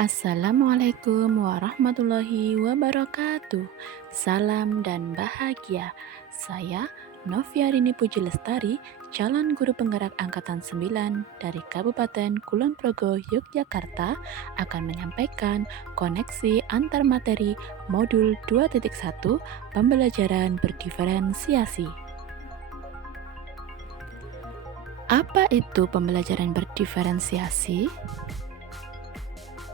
Assalamualaikum warahmatullahi wabarakatuh. Salam dan bahagia. Saya Noviarini Puji Lestari, calon guru penggerak angkatan 9 dari Kabupaten Kulon Progo, Yogyakarta, akan menyampaikan koneksi antar materi modul 2.1 pembelajaran berdiferensiasi. Apa itu pembelajaran berdiferensiasi?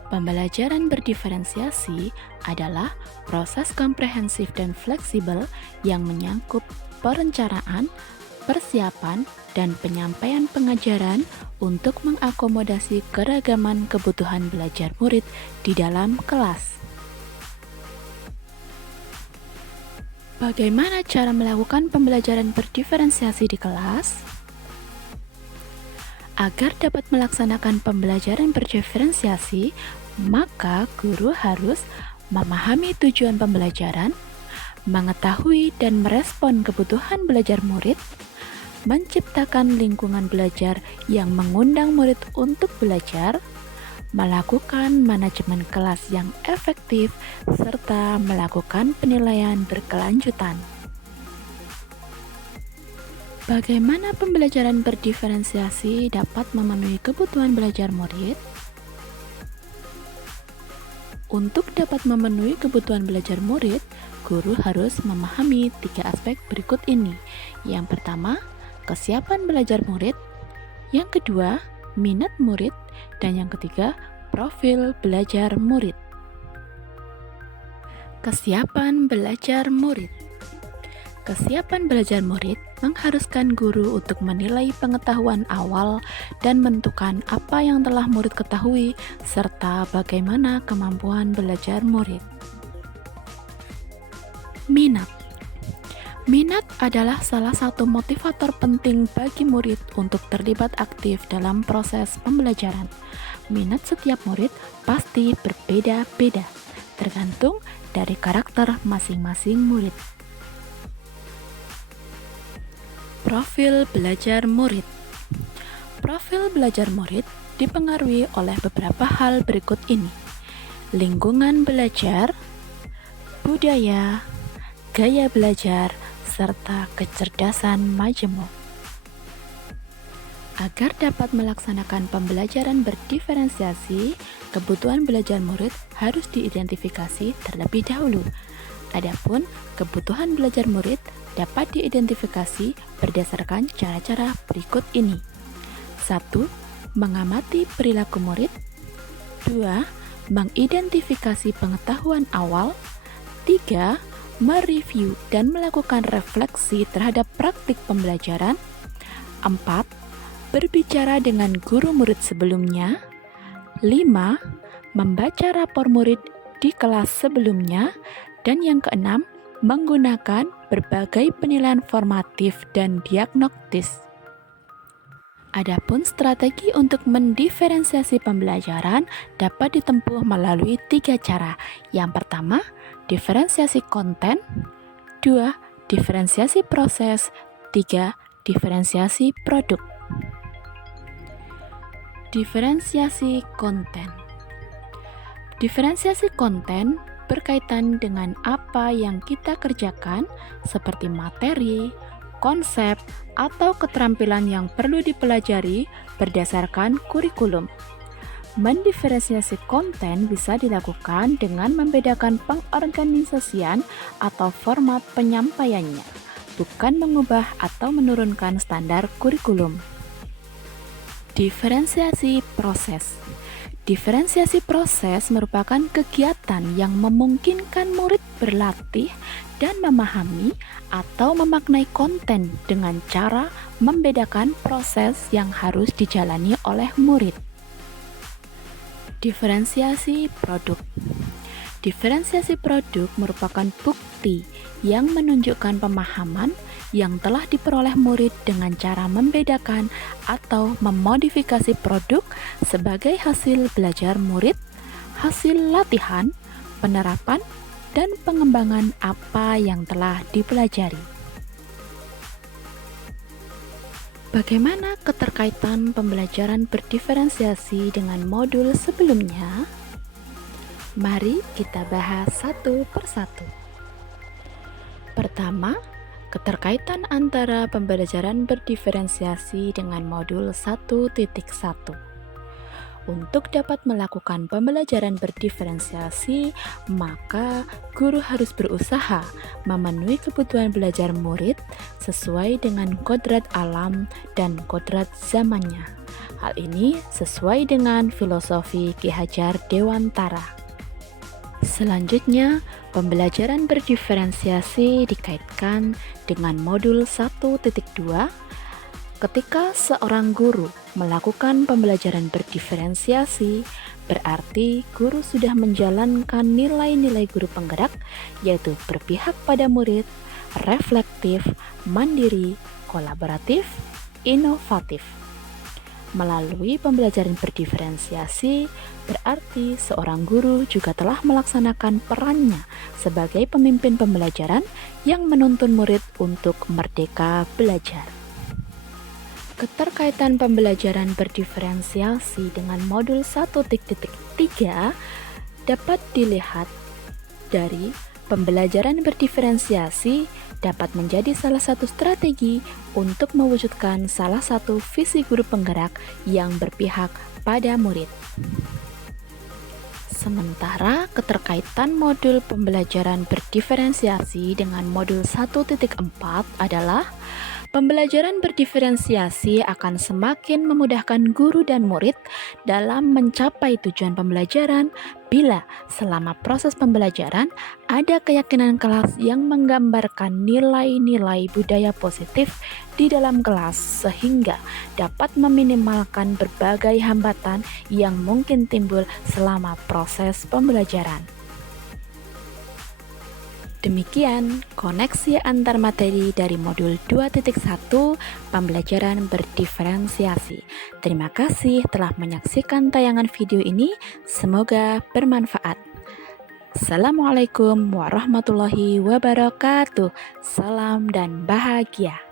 Pembelajaran berdiferensiasi adalah proses komprehensif dan fleksibel yang menyangkut perencanaan, persiapan, dan penyampaian pengajaran untuk mengakomodasi keragaman kebutuhan belajar murid di dalam kelas. Bagaimana cara melakukan pembelajaran berdiferensiasi di kelas? Agar dapat melaksanakan pembelajaran berdiferensiasi, maka guru harus memahami tujuan pembelajaran, mengetahui dan merespon kebutuhan belajar murid, menciptakan lingkungan belajar yang mengundang murid untuk belajar, melakukan manajemen kelas yang efektif, serta melakukan penilaian berkelanjutan. Bagaimana pembelajaran berdiferensiasi dapat memenuhi kebutuhan belajar murid? Untuk dapat memenuhi kebutuhan belajar murid, guru harus memahami 3 aspek berikut ini. Yang pertama, kesiapan belajar murid. Yang kedua, minat murid. Dan yang ketiga, profil belajar murid. Kesiapan belajar murid. Kesiapan belajar murid mengharuskan guru untuk menilai pengetahuan awal dan menentukan apa yang telah murid ketahui, serta bagaimana kemampuan belajar murid. Minat. Minat adalah salah satu motivator penting bagi murid untuk terlibat aktif dalam proses pembelajaran. Minat setiap murid pasti berbeda-beda, tergantung dari karakter masing-masing murid. Profil belajar murid. Profil belajar murid dipengaruhi oleh beberapa hal berikut ini: lingkungan belajar, budaya, gaya belajar, serta kecerdasan majemuk. Agar dapat melaksanakan pembelajaran berdiferensiasi, kebutuhan belajar murid harus diidentifikasi terlebih dahulu. Adapun kebutuhan belajar murid dapat diidentifikasi berdasarkan cara-cara berikut ini. 1. Mengamati perilaku murid. 2. Mengidentifikasi pengetahuan awal. 3. Mereview dan melakukan refleksi terhadap praktik pembelajaran. 4. Berbicara dengan guru murid sebelumnya. 5. Membaca rapor murid di kelas sebelumnya. Dan yang keenam, menggunakan berbagai penilaian formatif dan diagnostis. Adapun strategi untuk mendiferensiasi pembelajaran dapat ditempuh melalui 3 cara. Yang pertama, diferensiasi konten. 2. Diferensiasi proses. 3. Diferensiasi produk. Diferensiasi konten. Diferensiasi konten berkaitan dengan apa yang kita kerjakan, seperti materi, konsep, atau keterampilan yang perlu dipelajari berdasarkan kurikulum. Mendiferensiasi konten bisa dilakukan dengan membedakan pengorganisasian atau format penyampaiannya, bukan mengubah atau menurunkan standar kurikulum. Diferensiasi proses. Diferensiasi proses merupakan kegiatan yang memungkinkan murid berlatih dan memahami atau memaknai konten dengan cara membedakan proses yang harus dijalani oleh murid. Diferensiasi produk. Diferensiasi produk merupakan bukti yang menunjukkan pemahaman yang telah diperoleh murid dengan cara membedakan atau memodifikasi produk sebagai hasil belajar murid, hasil latihan, penerapan, dan pengembangan apa yang telah dipelajari. Bagaimana keterkaitan pembelajaran berdiferensiasi dengan modul sebelumnya? Mari kita bahas satu persatu. Pertama, keterkaitan antara pembelajaran berdiferensiasi dengan modul 1.1. Untuk dapat melakukan pembelajaran berdiferensiasi, maka guru harus berusaha memenuhi kebutuhan belajar murid sesuai dengan kodrat alam dan kodrat zamannya. Hal ini sesuai dengan filosofi Ki Hajar Dewantara. Selanjutnya, pembelajaran berdiferensiasi dikaitkan dengan modul 1.2. Ketika seorang guru melakukan pembelajaran berdiferensiasi, berarti guru sudah menjalankan nilai-nilai guru penggerak, yaitu berpihak pada murid, reflektif, mandiri, kolaboratif, inovatif. Melalui pembelajaran berdiferensiasi, berarti seorang guru juga telah melaksanakan perannya sebagai pemimpin pembelajaran yang menuntun murid untuk merdeka belajar. Keterkaitan pembelajaran berdiferensiasi dengan modul 1.3 dapat dilihat dari pembelajaran berdiferensiasi dapat menjadi salah satu strategi untuk mewujudkan salah satu visi guru penggerak yang berpihak pada murid. Sementara keterkaitan modul pembelajaran berdiferensiasi dengan modul 1.4 adalah pembelajaran berdiferensiasi akan semakin memudahkan guru dan murid dalam mencapai tujuan pembelajaran bila selama proses pembelajaran ada keyakinan kelas yang menggambarkan nilai-nilai budaya positif di dalam kelas sehingga dapat meminimalkan berbagai hambatan yang mungkin timbul selama proses pembelajaran. Demikian koneksi antar materi dari modul 2.1 pembelajaran berdiferensiasi. Terima kasih telah menyaksikan tayangan video ini. Semoga bermanfaat. Assalamualaikum warahmatullahi wabarakatuh. Salam dan bahagia.